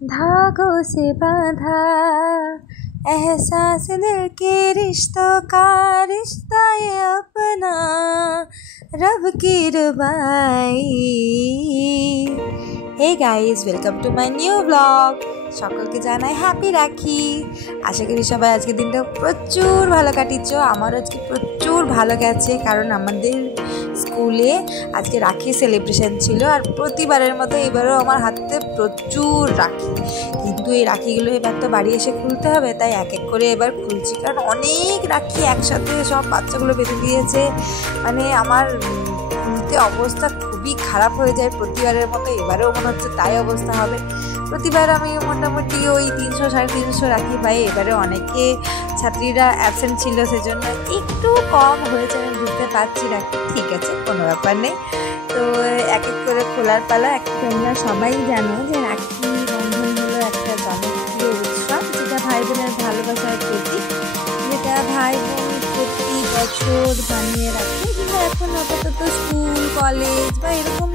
धागों से बांधा एहसास दिल के रिश्तों का, रिश्ता ये अपना रब की रुबाई। Hey guys, welcome to my new blog. সকলকে জানাই হ্যাপি রাখি। আশা করি সবাই আজকে দিনটা প্রচুর ভালো কাটিয়েছ। আমার আজকে প্রচুর ভালো গেছে, কারণ আমাদের স্কুলে আজকে রাখি সেলিব্রেশন ছিল। আর প্রতিবারের মতো এবারও আমার হাতে প্রচুর রাখি, কিন্তু এই রাখিগুলো এবার তো বাড়ি এসে খুলতে হবে, তাই এক এক করে এবার খুলছি। কারণ অনেক রাখি একসাথে সব বাচ্চাগুলো বেঁধে দিয়েছে, মানে আমার খুলতে অবস্থা খুবই খারাপ হয়ে যায়। প্রতিবারের মতো এবারেও মনে হচ্ছে তাই অবস্থা হবে। প্রতিবার আমি মোটামুটি ওই 300-350 রাখি পাই। এবারে অনেকে ছাত্রীরা অ্যাবসেন্ট ছিল, সেজন্য একটু কম হয়েছে, আমি বুঝতে পারছি। রাখি ঠিক আছে, কোনো ব্যাপার নেই। তো এক এক করে খোলার পালা। তোমরা সবাই জানো যে রাখি বন্ধন হলো একটা জনপ্রিয় উৎসব, যেটা ভাই বোনের ভালোবাসার প্রতীক, যেটা ভাই বোন প্রতি বছর বানিয়ে রাখে। কিন্তু এখন আপাতত স্কুল কলেজ বা এরকম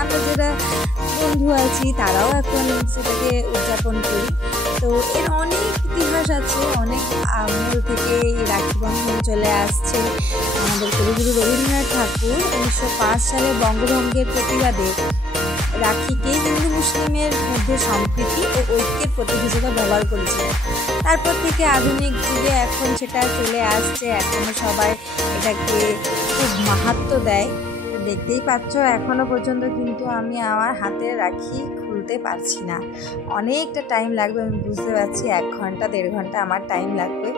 আমরা যারা বন্ধু আছি তারাও এখন সেটাকে উদযাপন করি। তো এর অনেক ইতিহাস আছে, অনেক আমল থেকে এই রাখি বন্ধন চলে আসছে। আমাদের কবিগুরু রবীন্দ্রনাথ ঠাকুর 1905 সালে বঙ্গভঙ্গের প্রতিবাদে রাখিকে হিন্দু মুসলিমের মধ্যে সম্প্রীতি ও ঐক্যের প্রতীক হিসেবে ব্যবহার করেছিলেন। তারপর থেকে আধুনিক যুগে এখন সেটা চলে আসছে। এখনও সবাই এটাকে খুব মাহাত্ম্য দেয়। দেখতেই পাচ্ছ এখনও পর্যন্ত কিন্তু আমি আমার হাতে রাখি খুলতে পারছি না। অনেকটা টাইম লাগবে, আমি বুঝতে পারছি। 1 ঘন্টা 1.5 ঘন্টা আমার টাইম লাগবে।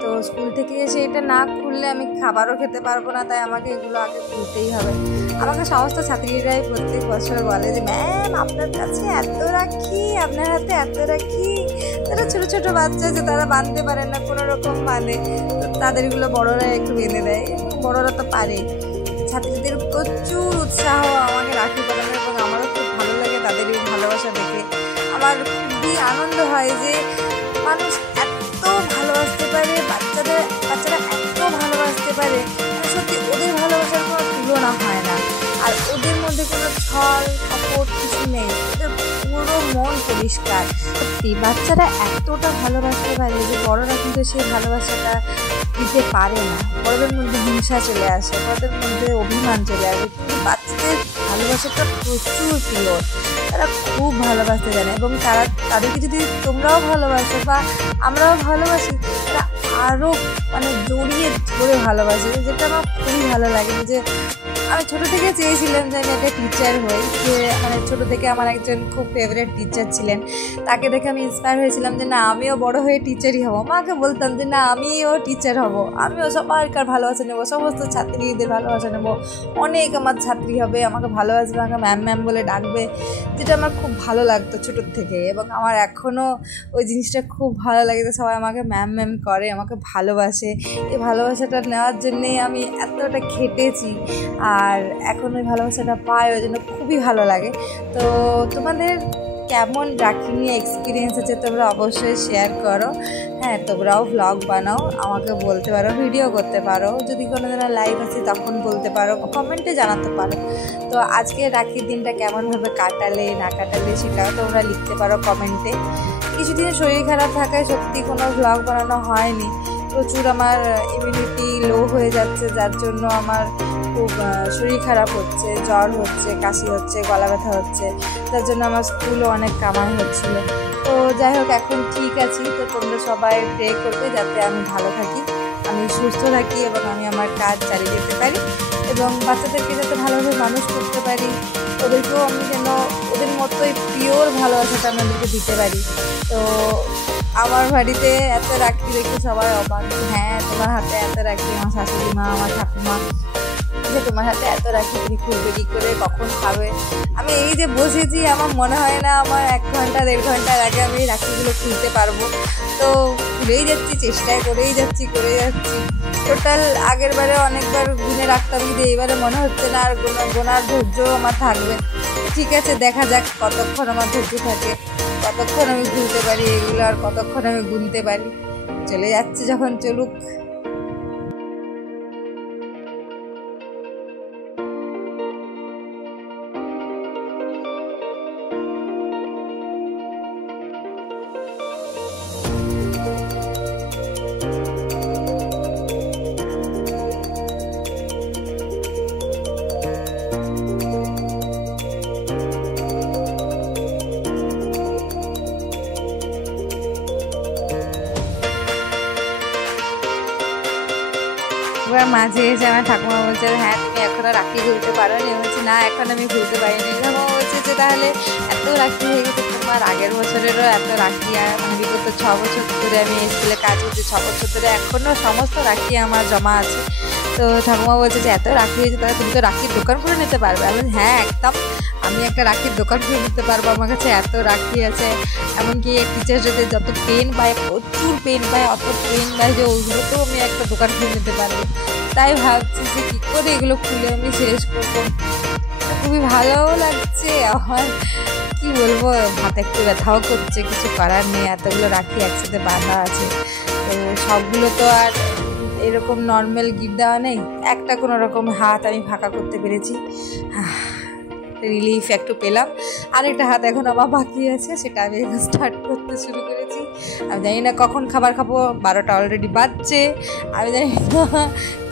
তো স্কুল থেকে এসে এটা না খুললে আমি খাবারও খেতে পারবো না, তাই আমাকে এগুলো আগে খুলতেই হবে। আমাকে সমস্ত ছাত্রীরাই প্রত্যেক বছর বলে যে ম্যাম আপনার কাছে এত রাখি, আপনার হাতে এত রাখি। তারা ছোটো ছোটো বাচ্চা আছে, তারা বাঁধতে পারে না কোনো রকম বাঁধে, তো তাদেরগুলো বড়রা একটু বেঁধে দেয়। বড়রা তো পারে। ছাত্রীদের প্রচুর উৎসাহ আমাকে রাখি পরানোর, এবং আমারও খুব ভালো লাগে তাদের এই ভালোবাসা দেখে। আমার খুবই আনন্দ হয় যে মানুষ এত ভালোবাসতে পারে, বাচ্চারা এত ভালোবাসতে পারে। সত্যি ওদের ভালোবাসার কোনো তুলনা হয় না। আর ওদের মধ্যে কোনো ছল কপট কিছু নেই, ওদের পুরো মন পরিষ্কার। সত্যি বাচ্চারা এতটা ভালোবাসতে পারে যে বড়রা কিন্তু সেই ভালোবাসাটা দিতে পারে না। বড়দের মধ্যে হিংসা চলে আসে, বড়দের মধ্যে অভিমান চলে আসে, কিন্তু বাচ্চাদের ভালোবাসাটা প্রচুর প্রিয়। তারা খুব ভালোবাসতে জানে, এবং তাদেরকে যদি তোমরাও ভালোবাসো বা আমরাও ভালোবাসি, তারা আরও মানে জড়িয়ে ধরে ভালোবাসে, যেটা আমার খুবই ভালো লাগে। যে আমি ছোটো থেকে চেয়েছিলাম যে আমি একটা টিচার হই। যে মানে ছোটো থেকে আমার একজন খুব ফেভারিট টিচার ছিলেন, তাকে দেখে আমি ইন্সপায়ার হয়েছিলাম যে না আমিও বড় হয়ে টিচারই হব। মাকে বলতাম যে না আমিও টিচার হব, আমিও সবাইকার ভালোবাসা নেবো, সমস্ত ছাত্রীদের ভালোবাসা নেবো, অনেক আমার ছাত্রী হবে, আমাকে ভালোবাসবে, আমাকে ম্যাম ম্যাম বলে ডাকবে, যেটা আমার খুব ভালো লাগতো ছোটোর থেকে। এবং আমার এখনও ওই জিনিসটা খুব ভালো লাগে যে সবাই আমাকে ম্যাম ম্যাম করে, আমাকে ভালোবাসে। এই ভালোবাসাটা নেওয়ার জন্যেই আমি এতটা খেটেছি, আর এখন ওই ভালোবাসাটা পাই, ওই জন্য খুবই ভালো লাগে। তো তোমাদের কেমন রাখি নিয়ে এক্সপিরিয়েন্স আছে তোমরা অবশ্যই শেয়ার করো। হ্যাঁ, তোমরাও ভ্লগ বানাও, আমাকে বলতে পারো, ভিডিও করতে পারো, যদি কোনো দিন লাইভ আছে তখন বলতে পারো, কমেন্টে জানাতে পারো। তো আজকে রাখির দিনটা কেমনভাবে কাটালে না কাটালে সেটাও তোমরা লিখতে পারো কমেন্টে। কিছুদিন শরীর খারাপ থাকায় সত্যি কোনো ভ্লগ বানানো হয়নি। প্রচুর আমার ইমিউনিটি লো হয়ে যাচ্ছে, যার জন্য আমার খুব শরীর খারাপ হচ্ছে, জ্বর হচ্ছে, কাশি হচ্ছে, গলা ব্যথা হচ্ছে, যার জন্য আমার স্কুলও অনেক কামাই হচ্ছিল। তো যাই হোক, এখন ঠিক আছি। তো তোমরা সবাই প্রে করবে যাতে আমি ভালো থাকি, আমি সুস্থ থাকি, এবং আমি আমার কাজ চালিয়ে যেতে পারি, এবং বাচ্চাদেরকে যাতে ভালোভাবে মানুষ করতে পারি। ওদেরকেও আমি যেন ওদের মতোই পিওর ভালোবাসাটা আমাদেরকে দিতে পারি। তো আমার বাড়িতে এত রাখি দেখে সবাই অবাক, হ্যাঁ তোমার হাতে এত রাখি। আমার শাশুড়ি মা, আমার ঠাকুমা, যে তোমার হাতে এত রাখি, তুমি খুলবে কী করে, কখন খাবে? আমি এই যে বসেছি, আমার মনে হয় না আমার 1 ঘন্টা 1.5 ঘন্টার আগে আমি রাখিগুলো খুলতে পারবো। তো খুলেই যাচ্ছি, চেষ্টায় করেই যাচ্ছি। টোটাল আগের বারে অনেকবার গুনে রাখতাম, কিন্তু এইবারে মনে হচ্ছে না আর গোনার ধৈর্য আমার থাকবে। ঠিক আছে, দেখা যাক কতক্ষণ আমার ধৈর্য থাকে, কতক্ষণ আমি খুলতে পারি এগুলো, আর কতক্ষণ আমি গুনতে পারি। চলে যাচ্ছে যখন চলুক। এবার মাঝে এসে আমার ঠাকুমা বলছে হ্যাঁ তুমি এখনও রাখি ভুলতে পারো নি। বলছি না এখন আমি ভুলতে পারিনি। ঠাকুমা বলছে যে তাহলে এত রাখি হয়ে গেছে তোমার, আগের বছরেরও এত রাখি, মানে বিগত 6 বছর ধরে আমি স্কুলে কাজ করছি, 6 বছর ধরে এখনও সমস্ত রাখি আমার জমা আছে। তো ঠাকুমা বলছে যে এত রাখি হয়েছে তাহলে তুমি তো রাখির দোকান করে নিতে পারবে। আমি হ্যাঁ একদম, আমি একটা রাখির দোকান খুলে নিতে পারবো, আমার কাছে এত রাখি আছে। এমনকি টিচার্স ডেতে যত পেন পায়, প্রচুর পেন পায়, অত পেন পায় যে ওইগুলোতেও আমি একটা দোকান খুলে নিতে পারবো। তাই ভাবছি যে কী করে এগুলো খুলে আমি শেষ করবো। খুবই ভালোও লাগছে আমার, কি বলবো, হাতে একটু ব্যথাও করছে, কিছু করার নেই, এতগুলো রাখি একসাথে বাঁধা আছে। তো সবগুলো তো আর এরকম নর্মাল গিফট দেওয়া নেই, একটা কোনো রকম হাত আমি ফাঁকা করতে পেরেছি, রিলিফ একটু পেলাম। আরেকটা হাত এখন আমার বাকি আছে, সেটা আমি এখন স্টার্ট করতে শুরু করেছি। আমি জানি না কখন খাবার খাবো, 12টা অলরেডি বাজছে, আমি জানি না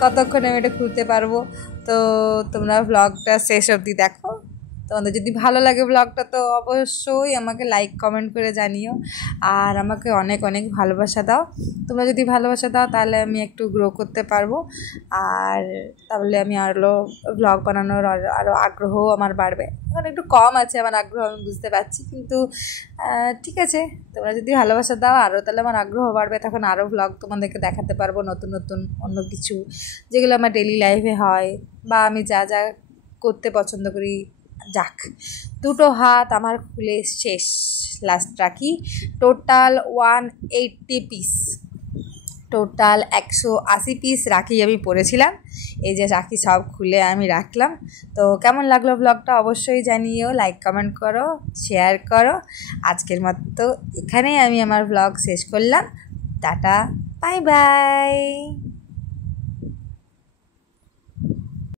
কতক্ষণে আমি এটা খুলতে পারবো। তো তোমরা ব্লগটা শেষ অবধি দেখো। তোমাদের যদি ভালো লাগে ব্লগটা তো অবশ্যই আমাকে লাইক কমেন্ট করে জানিও, আর আমাকে অনেক অনেক ভালোবাসা দাও। তোমরা যদি ভালোবাসা দাও তাহলে আমি একটু গ্রো করতে পারবো, আর তাহলে আমি আরও ব্লগ বানানোর আরও আগ্রহ আমার বাড়বে। এখন একটু কম আছে আমার আগ্রহ, আমি বুঝতে পারছি, কিন্তু ঠিক আছে, তোমরা যদি ভালোবাসা দাও আরও, তাহলে আমার আগ্রহ বাড়বে, তখন আরও ব্লগ তোমাদেরকে দেখাতে পারবো, নতুন নতুন অন্য কিছু যেগুলো আমার ডেলি লাইফে হয় বা আমি যা যা করতে পছন্দ করি। যাক, 2টো হাত আমার খুলে শেষ, লাস্ট রাখি টোটাল 180 পিস, টোটাল 180 পিস রাখি আমি পরেছিলাম। এই যে রাখি সব খুলে আমি রাখলাম। তো কেমন লাগলো ব্লগটা অবশ্যই জানিও, লাইক কমেন্ট করো, শেয়ার করো। আজকের মতো এখানেই আমি আমার ব্লগ শেষ করলাম। Tata, bye bye.